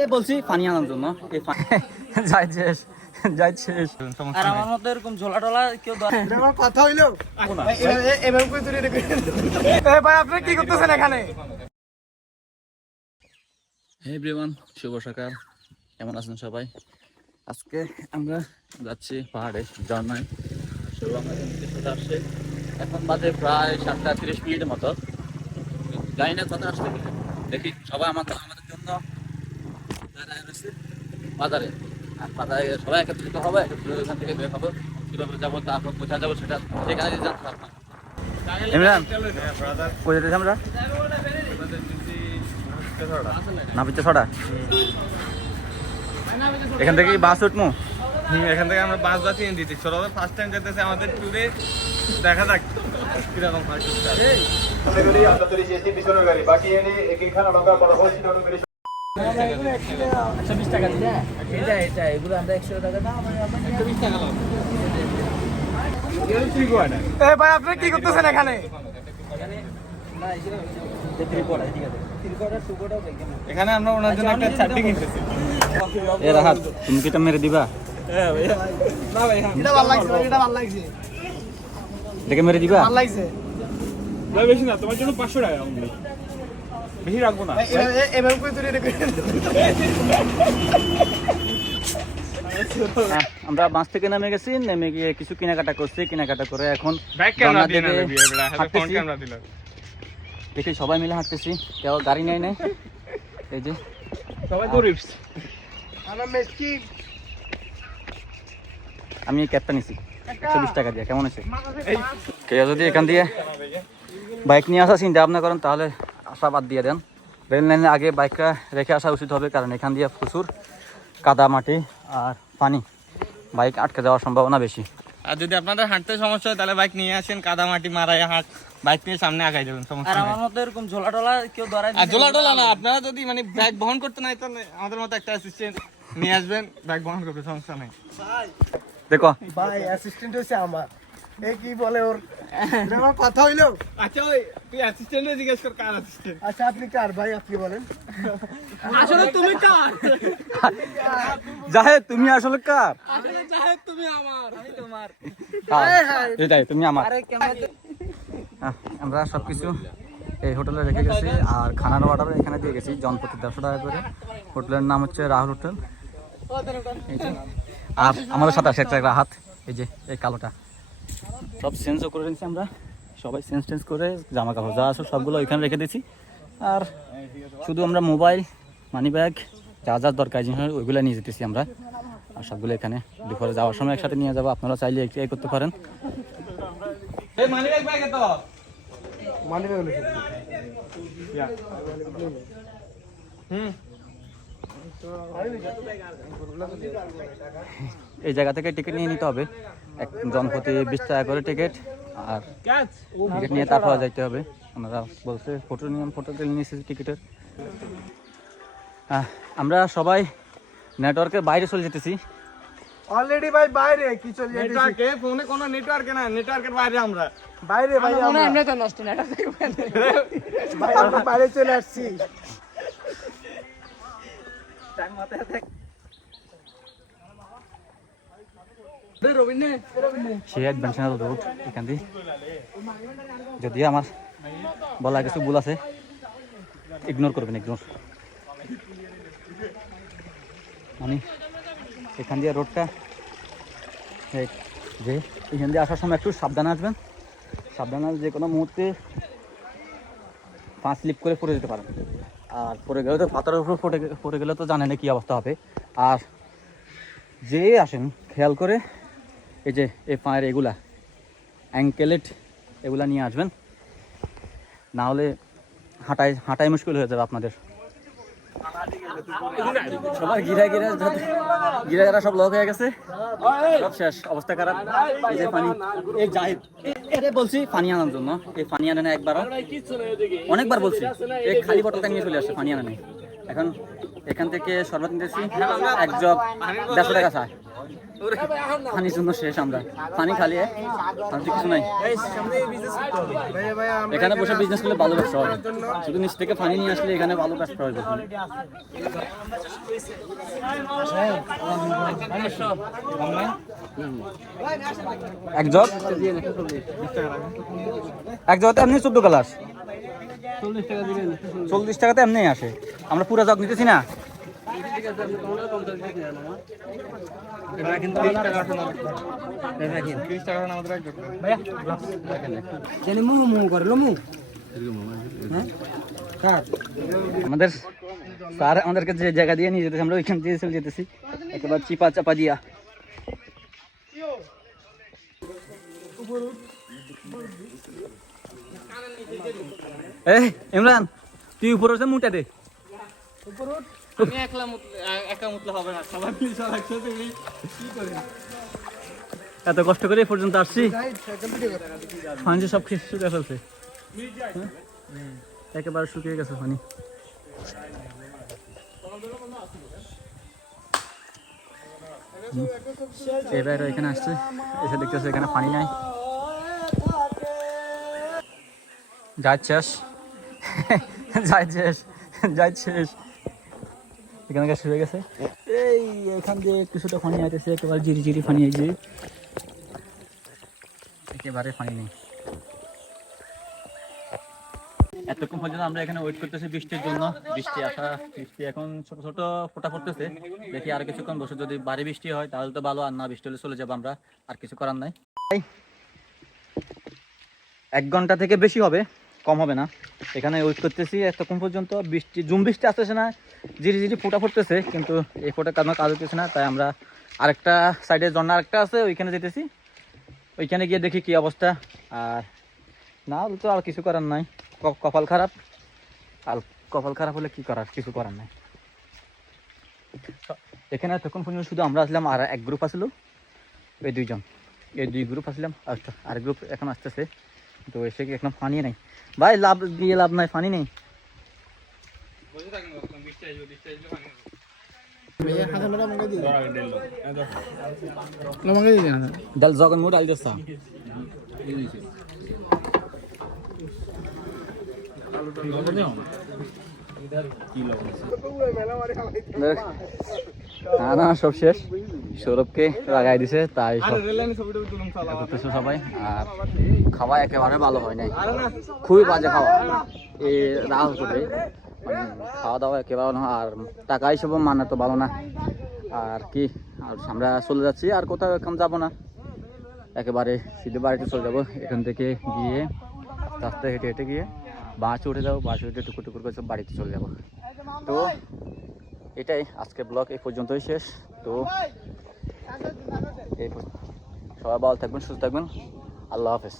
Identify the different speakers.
Speaker 1: এরে বলছি পানি আনার জন্য। এই পানি যাই শেষ যাই শেষ।
Speaker 2: আর আমার মতো এরকম ঝোলা টোলা কেউ
Speaker 3: আমার কথা হইল। এভাবে করে তুই ভাই আপনি কি করতেছেন এখানে?
Speaker 1: হে এভরিওয়ান শুভ সকাল। কেমন আছেন সবাই? আজকে আমরা যাচ্ছি পাহাড়ে ঝর্ণায় আসছে এখন বাজে প্রায় সাতটা তিরিশ মিনিটের মতো। জানি না কথা আসতে দেখি সবাই আমাদের আমাদের জন্য বাজারে। আর বাজারে সবাই একত্রিত হবে একত্রিত এখান থেকে বের হব। কীভাবে যাব তারপর কোথায় যাব সেটা সেখানে জানতে পারব। ইমরান যেতেছি আমরা? এখান থেকে বাস উঠমু?
Speaker 4: এখান থেকে আমরা বাস বাস নিয়ে দিচ্ছি ছোট ফার্স্ট টাইম যেতেছে আমাদের ট্যুরে দেখা যাক কীরকম
Speaker 5: আপনাদের পিছনের গাড়ি। বাকি এনে এক একখানা নৌকা করা হয়েছিল
Speaker 3: ভাই আপনি কি করতেছেন এখানে?
Speaker 4: এখানে আমরা ওনার জন্য একটা চাটনি কিনতেছি।
Speaker 1: এ রাহাত তুমি কি এটা মেরে দিবা?
Speaker 3: এটা ভালো লাগছে ভাই, এটা ভালো লাগছে।
Speaker 1: এটাকে মেরে দিবা?
Speaker 3: ভালো লাগছে।
Speaker 4: ভাই বেশি না তোমার জন্য পাঁচশো টাকা। বেশি রাখব না।
Speaker 3: এভাবে করে
Speaker 1: হ্যাঁ, আমরা বাস থেকে নেমে গেছি নেমে গিয়ে কিছু কেনাকাটা করছি কেনাকাটা করে এখন দেখি সবাই মিলে হাঁটতেছি কেউ গাড়ি নেয় নাই? এই যে।
Speaker 4: সবাই
Speaker 1: আমি ক্যাবটা নিছি বিশ টাকা দিয়ে কেমন আছে? কেউ যদি এখান দিয়ে বাইক নিয়ে আসা চিন্তা ভাবনা করেন তাহলে আসা বাদ দিয়ে দেন। রেল লাইনে আগে বাইকটা রেখে আসা উচিত হবে কারণ এখান দিয়ে প্রচুর কাদা মাটি আর পানি। বাইক আটকে যাওয়ার সম্ভাবনা বেশি।
Speaker 4: আর যদি আপনাদের হাঁটতে সমস্যা হয় তাহলে বাইক নিয়ে আসেন কাদা মাটি মারাই হাঁট বাইক নিয়ে সামনে আগাই যাবেন
Speaker 2: আর
Speaker 4: সমস্যা নেই।
Speaker 2: আমার মতো এরকম ঝোলা টোলা কেউ ধরে
Speaker 4: আর জোলা টোলা না। আপনারা যদি মানে ব্যাগ বহন করতে নাই তাহলে আমাদের মতো একটা অ্যাসিস্ট্যান্ট নিয়ে আসবেন ব্যাগ বহন করবে সমস্যা নেই।
Speaker 1: দেখো।
Speaker 3: ভাই অ্যাসিস্ট্যান্ট হইছে আমার। এ কি বলে ওর? আমার কথা হইল?
Speaker 4: আচ্ছা ওই তুই অ্যাসিস্ট্যান্টে জিজ্ঞেস কর কার অ্যাসিস্ট্যান্ট
Speaker 3: আচ্ছা আপনি কার ভাই? আপনি বলেন।
Speaker 4: আসলে তুমি কার?
Speaker 1: জাহেদ তুমি আসলে কার?
Speaker 4: আসলে চাহে তুমি আমার। আমি তোমার।
Speaker 1: হ্যাঁ, এটাই তুমি আমার।
Speaker 2: আরে কেমন
Speaker 1: আমরা সব কিছু এই হোটেলে রেখে গেছি আর খানার অর্ডার এখানে দিয়ে গেছি জনপ্রতি দেড়শো টাকা করে। হোটেলের নাম হচ্ছে রাহুল হোটেল। আর আমাদের সাথে আছে একটা রাহাত এই যে এই কালোটা। সব চেঞ্জও করে নিয়েছি আমরা। সবাই চেঞ্জ টেঞ্জ করে জামা কাপড় যা আছে সবগুলো ওইখানে রেখে দিয়েছি আর শুধু আমরা মোবাইল মানি ব্যাগ যা যা দরকার জিনিস ওইগুলো নিয়ে যেতেছি আমরা। আর সবগুলো এখানে দুপুরে যাওয়ার সময় একসাথে নিয়ে যাব। আপনারা চাইলে এই করতে পারেন।
Speaker 4: হুম।
Speaker 1: এই জায়গা থেকে টিকিট নিয়ে নিতে হবে। এক জনপ্রতি বিশ টাকা করে টিকিট আর টিকিট নিয়ে তারপর যাইতে হবে। ওনারা বলছে ফটো নিয়ম ফটো তুলে নিয়েছি টিকিটের। আমরা সবাই নেটওয়ার্কের বাইরে চলে যেতেছি।
Speaker 3: অলরেডি ভাই বাইরে কি চলে
Speaker 4: নেটওয়ার্কে ফোনে কোনো নেটওয়ার্কে না নেটওয়ার্কের বাইরে আমরা।
Speaker 3: বাইরে ভাই আমরা আমরা। বাইরে। চলে আসছি।
Speaker 1: সেই অ্যাডভেঞ্চার রোড এখান দিয়ে। যদিও আমার বলা কিছু ভুল আছে ইগনোর করবেন ইগনোর মানে এখান দিয়ে রোডটা যে এখান দিয়ে আসার সময় একটু সাবধানে আসবেন। সাবধানে যে কোনো মুহূর্তে পাঁচ স্লিপ করে পড়ে যেতে পারেন। আর পড়ে গেলে তো পাতার উপর পড়ে পড়ে গেলে তো জানেন কী অবস্থা হবে। আর যে আসেন, খেয়াল করে এই যে এই পায়ের এগুলা অ্যাঙ্কেলেট এগুলা নিয়ে আসবেন। না হলে হাঁটায় হাঁটায় মুশকিল হয়ে যাবে আপনাদের। সবার গিরা গিরা গিরা গিরা সব লক হয়ে গেছে, সব শেষ, অবস্থা খারাপ। এই যে পানি এই যাই এটা বলছি পানি আনার জন্য, এই পানি আনে না একবার অনেকবার বলছি, এই খালি বটলটা নিয়ে চলে আসছে পানি আনে এখন এখান থেকে নিতেছি, এক জগ দেড়শো টাকা চায়। জন্য শেষ আমরা। পানি খালি পানি কিছু নাই। এখানে বসে বিজনেস করলে ভালো ব্যবসা শুধু নিচ থেকে পানি নিয়ে আসলে এখানে ভালো ব্যবসা হবে এক জগ। এক জগতে এমনি চোদ্দ গ্লাস চল্লিশ টাকাতে এমনি আসে। আমরা পুরো জগ নিতেছি না। আমাদের স্যার আমাদেরকে যে জায়গা দিয়ে নিয়ে যেতেছি, আমরা ওইখান দিয়ে যেতেছি। একেবারে চিপা চাপা দিয়া। এই, ইমরান, তুই উপর মুটা দে।
Speaker 4: আমি একলা একা মুতলে হবে না সবাই মিলে সব একসাথে কি করি?
Speaker 1: এত কষ্ট করে পর্যন্ত আসছি? পানি সব খেয়ে শুকিয়ে ফেলছে। হ্যাঁ? একেবারে শুকিয়ে গেছে পানি এবার এখানে আসছে। এসে দেখতেছে এখানে পানি নাই। যাই শেষ যাই শেষ যাই শেষ এখানে গাছ শুয়ে গেছে। এই, এখান দিয়ে কিছুটা আইতেছে, একেবারে জিরি জিরি আইছে একেবারে পানি নেই। এতক্ষণ পর্যন্ত আমরা এখানে ওয়েট করতেছি বৃষ্টির জন্য। বৃষ্টি আসা, বৃষ্টি এখন ছোট ছোট ফোটা পড়তেছে। দেখি আর কিছুক্ষণ বসে যদি বাড়ি বৃষ্টি হয়, তাহলে তো ভালো, আর না বৃষ্টি হলে চলে যাব আমরা। আর কিছু করার নাই। এক ঘণ্টা থেকে বেশি হবে। কম হবে না। এখানে ওয়েট করতেছি এতক্ষণ পর্যন্ত। বৃষ্টি, জুম বৃষ্টি আসতেছে না জিরি জিরি ফোটা ফুটতেছে, কিন্তু এই ফোটা কারণে কাজ হতেছে না, তাই আমরা আরেকটা সাইডে ঝর্ণা আরেকটা আছে, ওইখানে যেতেছি। ওইখানে গিয়ে দেখি কি অবস্থা। আর না হলে তো আর কিছু করার নাই। কপাল খারাপ। আর কপাল খারাপ হলে কি করার? কিছু করার নাই। এখানে তখন পর্যন্ত শুধু আমরা আসলাম আর এক গ্রুপ আসলো। এই দুইজন। এই দুই গ্রুপ আসলাম। আচ্ছা আর গ্রুপ এখন আসতেছে। তো এসে কি এখন পানি নাই ভাই লাভ দিয়ে লাভ নাই পানি নেই
Speaker 4: বসে থাকব বৃষ্টি আসবে বৃষ্টি আসলে পানি হবে।
Speaker 1: ডাল জগন মুড আল দস্তা না না সব শেষ। সৌরভকে লাগাই দিছে তাই করতেছে সবাই। আর খাওয়া একেবারে ভালো হয় নাই। খুবই বাজে খাওয়া। এই রাহুল করে মানে খাওয়া দাওয়া একেবারে না আর টাকা হিসেবে মানে তো ভালো না। আর কি আর আমরা চলে যাচ্ছি আর কোথাও এখন যাব না। একেবারে সিধে বাড়িতে চলে যাব। এখান থেকে গিয়ে রাস্তায় হেঁটে হেঁটে গিয়ে বাসে উঠে যাব। বাসে উঠে টুকুর টুকুর করে সব বাড়িতে চলে যাব। তো এটাই আজকে ব্লগ এই পর্যন্তই শেষ। তো এই সবাই ভালো থাকবেন সুস্থ থাকবেন। আল্লাহ হাফেজ।